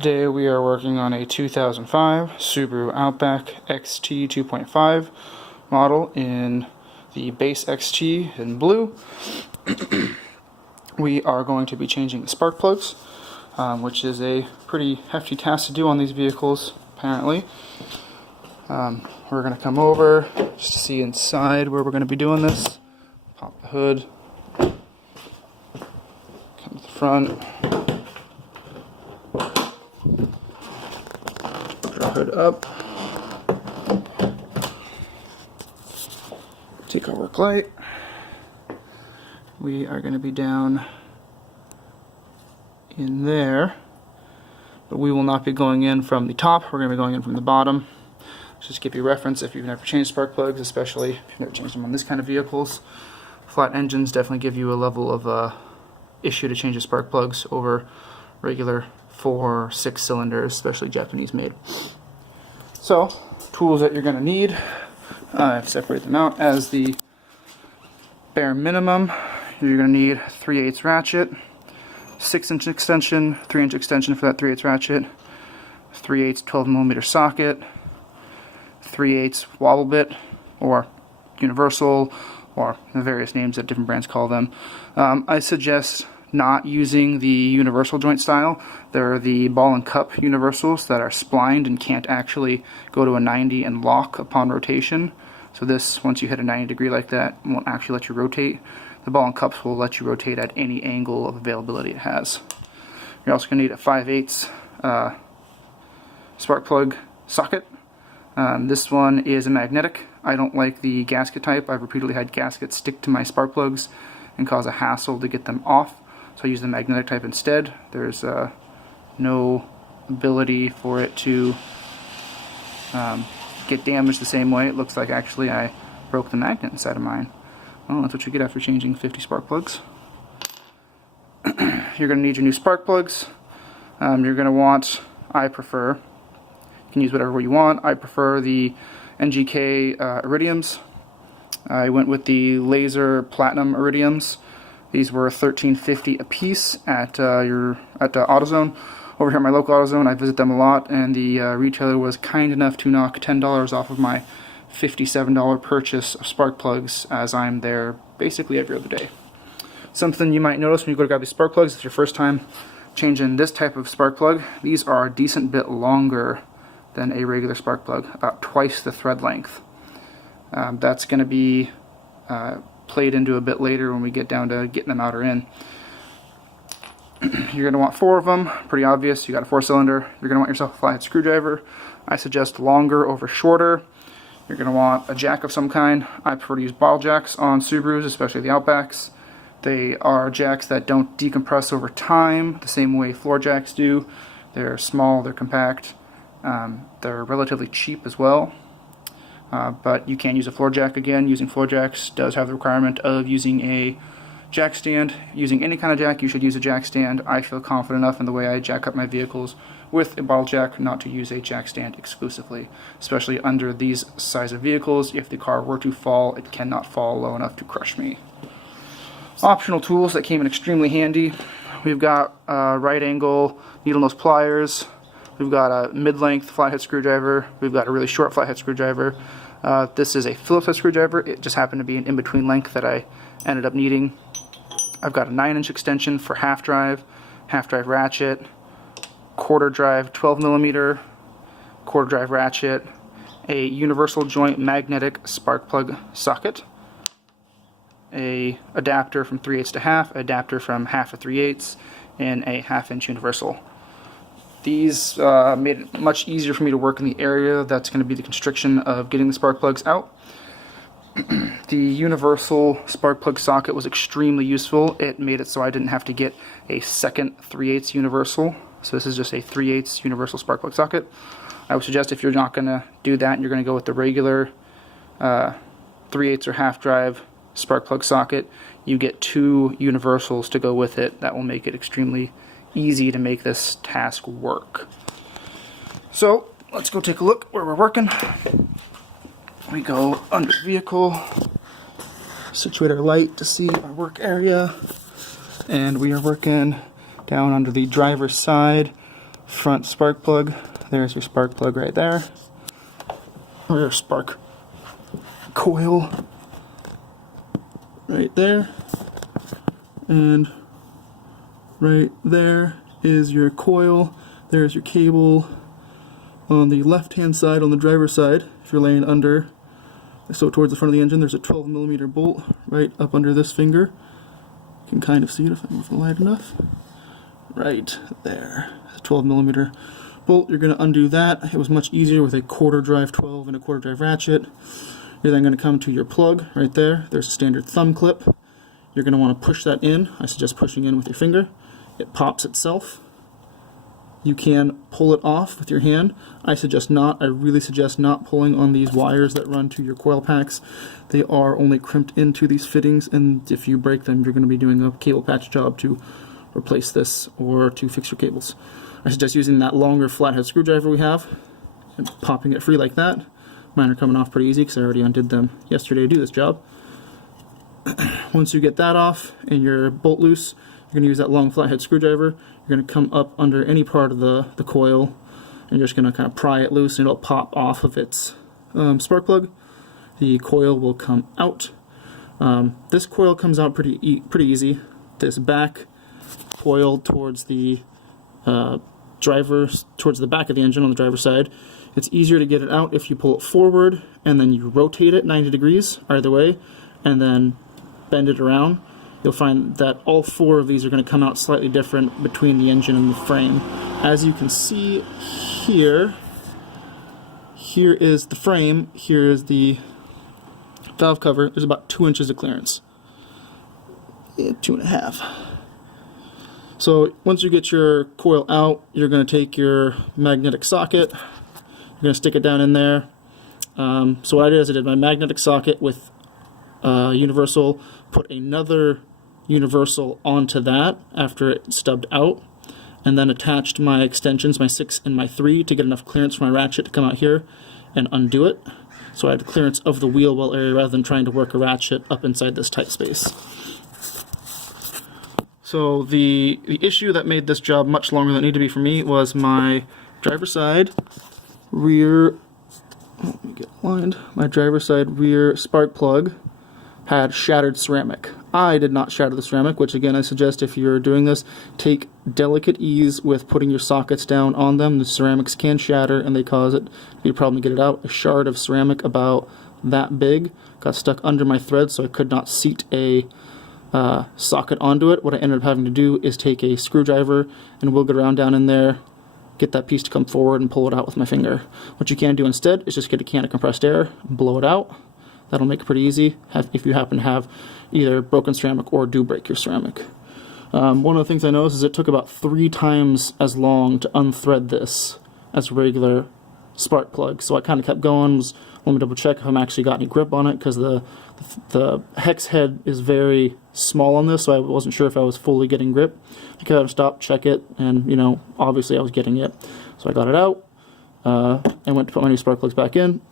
Today we are working on a 2005 Subaru Outback XT 2.5 model in the base XT in blue. We are going to be changing the spark plugs, which is a pretty hefty task to do on these vehicles, apparently. We're going to come over just to see inside where we're going to be doing this. Pop the hood, come to the front. Our hood up, take our work light. We are going to be down in there, but we will not be going in from the top. We're going to be going in from the bottom. Just to give you reference, if you've never changed spark plugs, especially if you've never changed them on this kind of vehicles, flat engines definitely give you a level of issue to change the spark plugs over regular 4 or 6 cylinders, especially Japanese made. So, tools that you're going to need, I've separated them out as the bare minimum. You're going to need 3/8 ratchet, 6-inch extension, 3-inch extension for that 3/8 ratchet, 3/8 12mm socket, 3/8 wobble bit, or universal, or the various names that different brands call them. I suggest not using the universal joint style. They're the ball and cup universals that are splined and can't actually go to a 90 and lock upon rotation. So this, once you hit a 90 degree like that, won't actually let you rotate. The ball and cups will let you rotate at any angle of availability it has. You're also going to need a 5/8 spark plug socket. This one is a magnetic. I don't like the gasket type. I've repeatedly had gaskets stick to my spark plugs and cause a hassle to get them off. So I use the magnetic type instead. There's no ability for it to get damaged the same way. It looks like actually I broke the magnet inside of mine. Well, that's what you get after changing 50 spark plugs. You're going to need your new spark plugs. You're going to want, I prefer, you can use whatever you want. I prefer the NGK Iriduims. I went with the laser platinum Iriduims. These were $13.50 a piece at AutoZone. Over here at my local AutoZone, I visit them a lot, and the retailer was kind enough to knock $10 off of my $57 purchase of spark plugs, as I'm there basically every other day. Something you might notice when you go to grab these spark plugs, if it's your first time changing this type of spark plug, these are a decent bit longer than a regular spark plug, about twice the thread length. That's going to be played into a bit later when we get down to getting them out or in. You're going to want 4 of them, pretty obvious. You got a 4-cylinder. You're going to want yourself a flathead screwdriver. I suggest longer over shorter. You're going to want a jack of some kind. I prefer to use bottle jacks on Subarus, especially the Outbacks. They are jacks that don't decompress over time the same way floor jacks do. They're small, they're compact, they're relatively cheap as well. But you can use a floor jack again. Using floor jacks does have the requirement of using a jack stand. Using any kind of jack, you should use a jack stand. I feel confident enough in the way I jack up my vehicles with a bottle jack not to use a jack stand exclusively, especially under these size of vehicles. If the car were to fall, it cannot fall low enough to crush me. Optional tools that came in extremely handy. We've got right angle needle nose pliers. We've got a mid-length flathead screwdriver. We've got a really short flathead screwdriver. This is a Phillips head screwdriver. It just happened to be an in-between length that I ended up needing. I've got a 9-inch extension for half drive ratchet, quarter drive 12mm, quarter drive ratchet, a universal joint magnetic spark plug socket, a adapter from 3/8 to half, adapter from half to 3/8, and a 1/2-inch universal. These made it much easier for me to work in the area that's going to be the constriction of getting the spark plugs out. The universal spark plug socket was extremely useful. It made it so I didn't have to get a second 3/8 universal. So this is just a 3/8 universal spark plug socket. I would suggest if you're not going to do that and you're going to go with the regular 3/8 or half drive spark plug socket, you get 2 universals to go with it. That will make it extremely easy to make this task work. So let's go take a look where we're working. We go under the vehicle, situate our light to see our work area, and we are working down under the driver's side front spark plug. There's your spark plug right there. Or your spark coil right there. And right there is your coil. There's your cable. On the left hand side, on the driver's side, if you're laying under, so towards the front of the engine, there's a 12mm bolt right up under this finger. You can kind of see it if I move the light enough. Right there, a 12mm bolt. You're going to undo that. It was much easier with a quarter drive 12 and a quarter drive ratchet. You're then going to come to your plug right there. There's a standard thumb clip. You're going to want to push that in. I suggest pushing in with your finger. It pops itself. You can pull it off with your hand. I suggest not. I really suggest not pulling on these wires that run to your coil packs. They are only crimped into these fittings, and if you break them, you're going to be doing a cable patch job to replace this or to fix your cables. I suggest using that longer flathead screwdriver we have and popping it free like that. Mine are coming off pretty easy because I already undid them yesterday to do this job. Once you get that off and your bolt loose, you're going to use that long flathead screwdriver. You're going to come up under any part of the coil and you're just going to kind of pry it loose and it'll pop off of its spark plug. The coil will come out. This coil comes out pretty easy. This back coil towards the towards the back of the engine on the driver's side. It's easier to get it out if you pull it forward and then you rotate it 90 degrees either way and then bend it around. You'll find that all four of these are going to come out slightly different between the engine and the frame. As you can see here, here is the frame, here is the valve cover. There's about 2 inches of clearance. 2.5. So once you get your coil out, you're going to take your magnetic socket, you're going to stick it down in there. So what I did is I did my magnetic socket with universal, put another universal onto that after it stubbed out, and then attached my extensions, my 6 and my 3, to get enough clearance for my ratchet to come out here and undo it. So I had clearance of the wheel well area rather than trying to work a ratchet up inside this tight space. So the issue that made this job much longer than it needed to be for me was my driver's side rear, let me get lined, my driver's side rear spark plug had shattered ceramic. I did not shatter the ceramic, which again I suggest if you're doing this, take delicate ease with putting your sockets down on them. The ceramics can shatter and they cause it to be a problem to get it out. A shard of ceramic about that big got stuck under my thread, so I could not seat a socket onto it. What I ended up having to do is take a screwdriver and wiggle it around down in there, get that piece to come forward and pull it out with my finger. What you can do instead is just get a can of compressed air, blow it out. That'll make it pretty easy if you happen to have either broken ceramic or do break your ceramic. One of the things I noticed is it took about 3 times as long to unthread this as a regular spark plug. So I kind of kept going, let me double check if I'm actually got any grip on it, because the hex head is very small on this, so I wasn't sure if I was fully getting grip. I kind of stopped, check it, and obviously I was getting it. So I got it out and went to put my new spark plugs back in.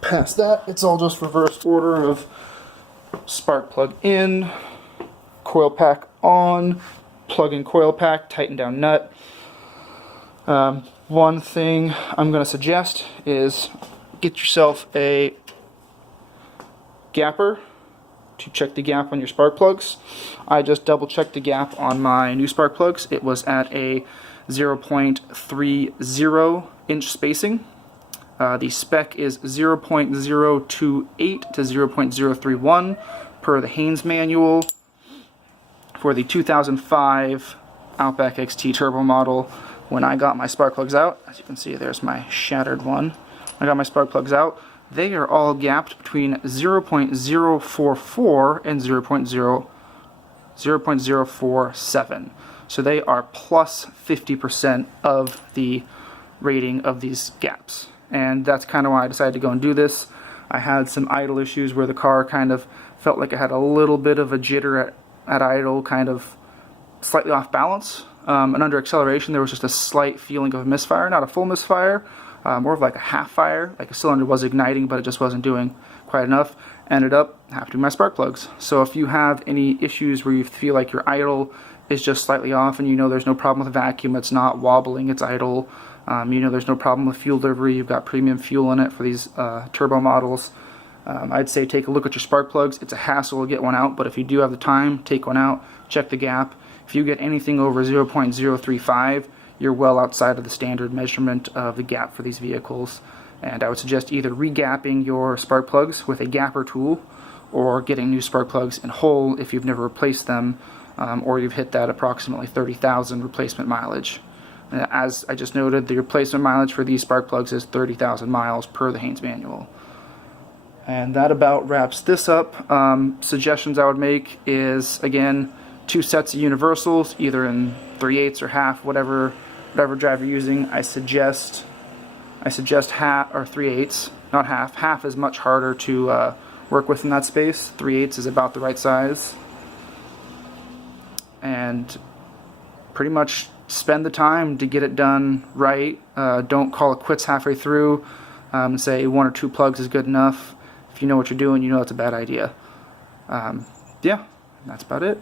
Past that, it's all just reverse order of spark plug in, coil pack on, plug in coil pack, tighten down nut. One thing I'm going to suggest is get yourself a gapper to check the gap on your spark plugs. I just double checked the gap on my new spark plugs. It was at a 0.30 inch spacing. The spec is 0.028 to 0.031 per the Haynes manual for the 2005 Outback XT turbo model. When I got my spark plugs out, as you can see, there's my shattered one. I got my spark plugs out. They are all gapped between 0.044 and 0.047. So they are plus 50% of the rating of these gaps. And that's kind of why I decided to go and do this. I had some idle issues where the car kind of felt like it had a little bit of a jitter at idle, kind of slightly off balance. And under acceleration there was just a slight feeling of a misfire, not a full misfire, more of like a half fire, like a cylinder was igniting but it just wasn't doing quite enough. Ended up having to do my spark plugs. So if you have any issues where you feel like your idle is just slightly off and you know there's no problem with vacuum, it's not wobbling, it's idle, you know there's no problem with fuel delivery, you've got premium fuel in it for these turbo models, I'd say take a look at your spark plugs. It's a hassle to get one out, but if you do have the time, take one out, check the gap. If you get anything over 0.035, you're well outside of the standard measurement of the gap for these vehicles. And I would suggest either re-gapping your spark plugs with a gapper tool, or getting new spark plugs in whole if you've never replaced them, or you've hit that approximately 30,000 replacement mileage. As I just noted, the replacement mileage for these spark plugs is 30,000 miles per the Haynes manual. And that about wraps this up. Suggestions I would make is, again, 2 sets of universals, either in 3/8 or half, whatever drive you're using. I suggest half or 3/8, not half. Half is much harder to work with in that space. 3/8 is about the right size. And pretty much spend the time to get it done right. Don't call it quits halfway through and say 1 or 2 plugs is good enough. If you know what you're doing, you know it's a bad idea. Yeah, that's about it.